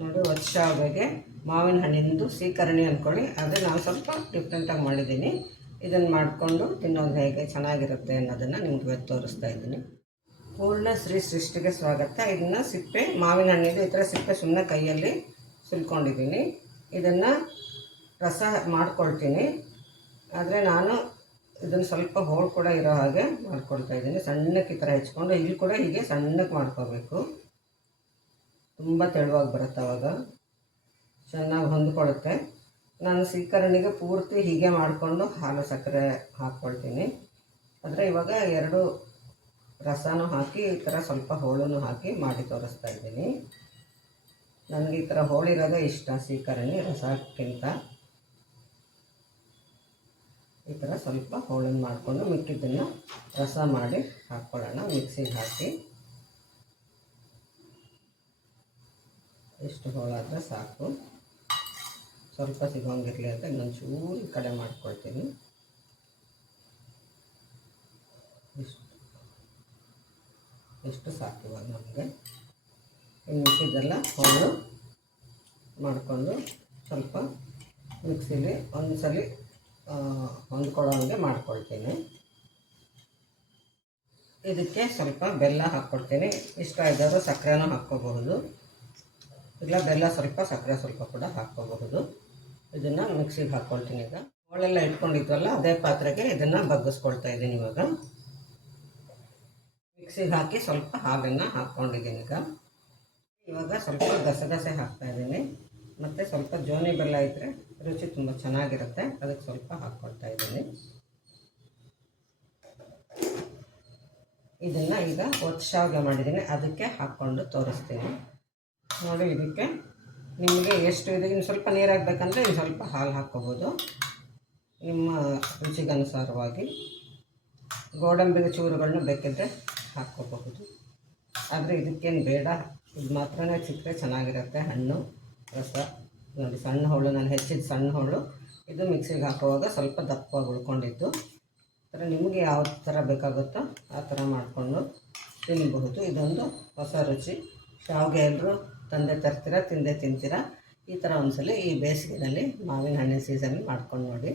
ನೋಡಿ ಒತ್ತು ಶಾವಿಗೆಗೆ ಮಾವಿನ ಹಣ್ಣಿಂದು ಸೀಕರಣಿ ಅಂದ್ಕೊಳ್ಳಿ ಅದು ನಾನು ಸ್ವಲ್ಪ ಡಿಫ್ರೆಂಟಾಗಿ ಮಾಡಿದ್ದೀನಿ ಇದನ್ನು ಮಾಡಿಕೊಂಡು ತಿನ್ನೋದು ಹೇಗೆ ಚೆನ್ನಾಗಿರುತ್ತೆ ಅನ್ನೋದನ್ನು ನಿಮ್ಗೆ ಇವತ್ತು ತೋರಿಸ್ತಾ ಇದ್ದೀನಿ. ಪೂರ್ಣ ಶ್ರೀ ಸೃಷ್ಟಿಗೆ ಸ್ವಾಗತ. ಇದನ್ನು ಸಿಪ್ಪೆ, ಮಾವಿನ ಹಣ್ಣಿಂದು ಈ ಥರ ಸಿಪ್ಪೆ ಸುಮ್ಮನೆ ಕೈಯಲ್ಲಿ ಸುಲ್ಕೊಂಡಿದ್ದೀನಿ ಇದನ್ನು ರಸ ಮಾಡ್ಕೊಳ್ತೀನಿ. ಆದರೆ ನಾನು ಇದನ್ನು ಸ್ವಲ್ಪ ಹೋಳು ಕೂಡ ಇರೋ ಹಾಗೆ ಮಾಡ್ಕೊಳ್ತಾ ಇದ್ದೀನಿ. ಸಣ್ಣಕ್ಕೆ ಈ ಥರ ಹೆಚ್ಕೊಂಡು, ಇಲ್ಲಿ ಕೂಡ ಹೀಗೆ ಸಣ್ಣಕ್ಕೆ ಮಾಡ್ಕೋಬೇಕು. ತುಂಬ ತೆಳುವಾಗಿ ಬರುತ್ತೆ ಅವಾಗ. ಚೆನ್ನಾಗಿ ಹೊಂದ್ಕೊಳ್ಳುತ್ತೆ. ನಾನು ಸೀಕರಣಿಗೆ ಪೂರ್ತಿ ಹೀಗೆ ಮಾಡಿಕೊಂಡು ಹಾಲು ಸಕ್ಕರೆ ಹಾಕ್ಕೊಳ್ತೀನಿ. ಆದರೆ ಇವಾಗ ಎರಡು ರಸನೂ ಹಾಕಿ, ಈ ಥರ ಸ್ವಲ್ಪ ಹೋಳನ್ನು ಹಾಕಿ ಮಾಡಿ ತೋರಿಸ್ತಾ ಇದ್ದೀನಿ. ನನಗೆ ಈ ಥರ ಹೋಳಿರೋದೇ ಇಷ್ಟ ಸೀಕರಣಿ ರಸಕ್ಕಿಂತ. ಈ ಥರ ಸ್ವಲ್ಪ ಹೋಳನ್ನು ಮಾಡಿಕೊಂಡು ಮಿಕ್ಕಿದ್ದನ್ನು ರಸ ಮಾಡಿ ಹಾಕ್ಕೊಳ್ಳೋಣ. ಮಿಕ್ಸಿಗೆ ಹಾಕಿ. ಎಷ್ಟು ಹೋಳಾದರೆ ಸಾಕು. ಸ್ವಲ್ಪ ಸಿಗೋಂಗಿರಲಿ ಅಂತ ಇನ್ನೊಂಚೂರು ಈ ಕಡೆ ಮಾಡ್ಕೊಳ್ತೀನಿ. ಇಷ್ಟು. ಇಷ್ಟು ಸಾಕು ಇವಾಗ ನಮಗೆ. ಮಿಕ್ಕಿದ್ದೆಲ್ಲ ಹೋಳು ಮಾಡಿಕೊಂಡು ಸ್ವಲ್ಪ ಮಿಕ್ಸಿಲಿ ಒಂದು ಸಲ ಹೊಂದ್ಕೊಳ್ಳೋ ಹಂಗೆ ಮಾಡ್ಕೊಳ್ತೀನಿ. ಇದಕ್ಕೆ ಸ್ವಲ್ಪ ಬೆಲ್ಲ ಹಾಕ್ಕೊಡ್ತೀನಿ. ಇಷ್ಟ ಇದ್ದರೂ ಸಕ್ಕರೆನೂ ಹಾಕ್ಕೋಬಹುದು. ಇಲ್ಲ, ಬೆಲ್ಲ ಸ್ವಲ್ಪ, ಸಕ್ಕರೆ ಸ್ವಲ್ಪ ಕೂಡ ಹಾಕ್ಕೋಬಹುದು. ಇದನ್ನು ಮಿಕ್ಸಿಗೆ ಹಾಕ್ಕೊಳ್ತೀನಿ ಈಗ. ಹೋಳೆಲ್ಲ ಇಟ್ಕೊಂಡಿದ್ವಲ್ಲ, ಅದೇ ಪಾತ್ರೆಗೆ ಇದನ್ನು ಬಗ್ಗಿಸ್ಕೊಳ್ತಾ ಇದ್ದೀನಿ ಇವಾಗ. ಮಿಕ್ಸಿಗೆ ಹಾಕಿ ಸ್ವಲ್ಪ ಹಾಲನ್ನು ಹಾಕ್ಕೊಂಡಿದ್ದೀನಿ ಈಗ. ಇವಾಗ ಸ್ವಲ್ಪ ಗಸಗಸೆ ಹಾಕ್ತಾ ಇದ್ದೀನಿ ಮತ್ತು ಸ್ವಲ್ಪ ಜೋನಿ ಬೆಲ್ಲ ಇದ್ದರೆ ರುಚಿ ತುಂಬ ಚೆನ್ನಾಗಿರುತ್ತೆ. ಅದಕ್ಕೆ ಸ್ವಲ್ಪ ಹಾಕ್ಕೊಳ್ತಾ ಇದ್ದೀನಿ ಇದನ್ನು ಈಗ ಒತ್ತು ಶಾವಿಗೆ ಮಾಡಿದ್ದೀನಿ ಅದಕ್ಕೆ ಹಾಕ್ಕೊಂಡು ತೋರಿಸ್ತೀನಿ. ನೋಡಿ ಇದಕ್ಕೆ. ನಿಮಗೆ ಎಷ್ಟು ಇದು, ಇನ್ನು ಸ್ವಲ್ಪ ನೀರು ಹಾಕ್ಬೇಕಂದ್ರೆ ಇನ್ನು ಸ್ವಲ್ಪ ಹಾಲು ಹಾಕ್ಕೋಬೋದು. ನಿಮ್ಮ ರುಚಿಗನುಸಾರವಾಗಿ ಗೋಡಂಬಿ ಚೂರುಗಳನ್ನ ಬೇಕಿದ್ದರೆ ಹಾಕ್ಕೋಬಹುದು. ಆದರೆ ಇದಕ್ಕೇನು ಬೇಡ. ಇದು ಮಾತ್ರನೇ ಸಿಕ್ಕರೆ ಚೆನ್ನಾಗಿರುತ್ತೆ. ಹಣ್ಣು, ರಸ. ನೋಡಿ, ಸಣ್ಣ ಹೋಳು, ನಾನು ಹೆಚ್ಚಿದ ಸಣ್ಣ ಹೋಳು. ಇದು ಮಿಕ್ಸಿಗೆ ಹಾಕುವಾಗ ಸ್ವಲ್ಪ ದಪ್ಪವಾಗಿ ಉಳ್ಕೊಂಡಿದ್ದು. ಥರ ನಿಮಗೆ ಯಾವ ಥರ ಬೇಕಾಗುತ್ತೋ ಆ ಥರ ಮಾಡಿಕೊಂಡು ತಿನ್ನಬಹುದು ಇದೊಂದು ಹೊಸ ರುಚಿ. ಶಾವಿಗೆ ಎಲ್ಲರೂ ತಂದೆ ತರ್ತೀರ ತಿಂದೇ ತಿಂತೀರ? ಈ ಥರ ಒಂದ್ಸಲ ಈ ಬೇಸಿಗೆಯಲ್ಲಿ ಮಾವಿನ ಹಣ್ಣಿನ ಸೀಸನ್ ಮಾಡ್ಕೊಂಡು ನೋಡಿ.